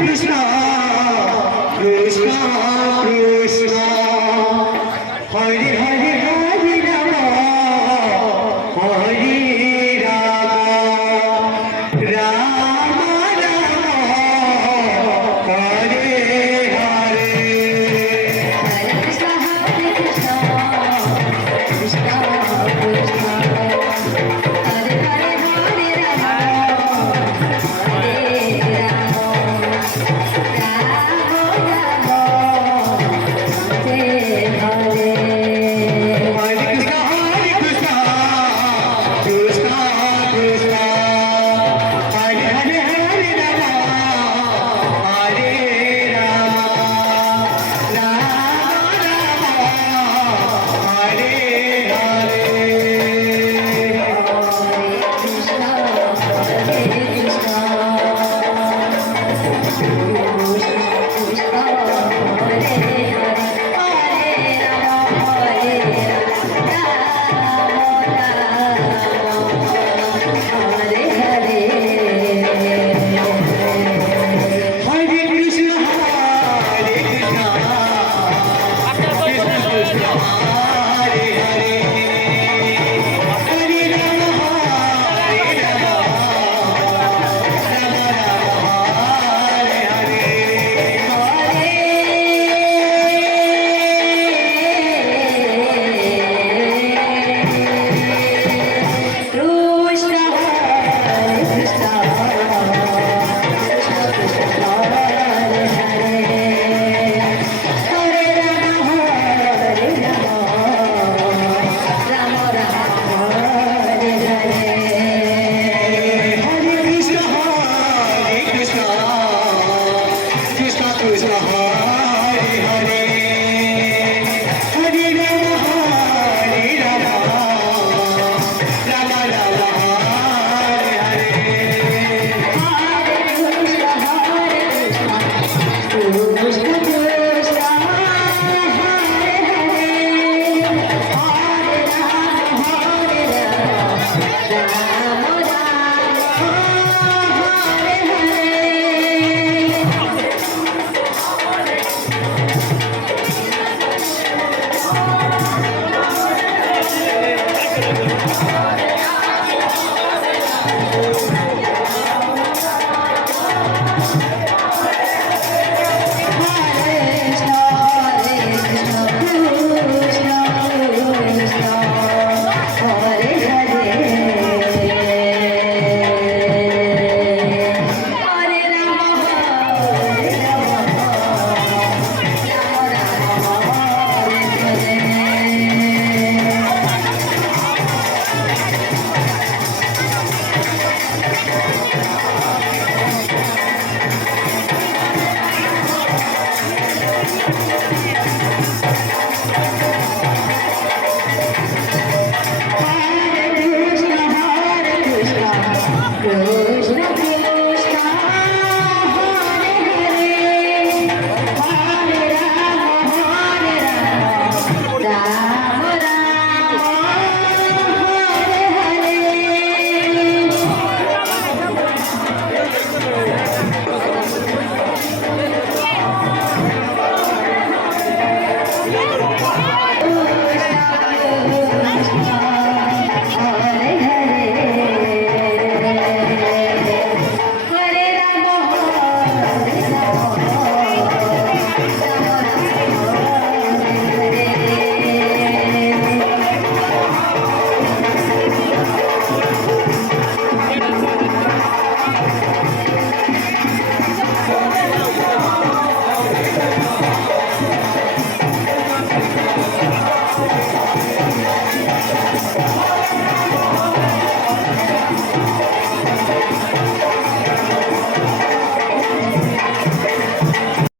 Krishna, Krishna Krishna, Hare Hare Hare Rama, Hare Rama, Rama Rama, Hare Hare. Hare Krishna, Krishna Krishna, Hare Hare, Hare Rama, Hare Rama, Rama Rama, Hare Hare. Hare Krishna, Krishna Krishna, Hare Hare Hare Rama, Hare Rama, Rama Rama, Hare Hare. Krishna, Hare Krishna, Krishna Hare Hare, Hare Rama, Hare Rama, Hare Hare. Hare Krishna, Hare Krishna, Krishna Krishna, Hare Hare, Hare Rama, Hare Rama, Rama Rama, Hare Hare. Krishna, Hare Krishna, Krishna Krishna, Hare Hare, Hare Rama, Hare Rama, Rama Rama, Hare Hare. Hare Krishna, Krishna Krishna, Hare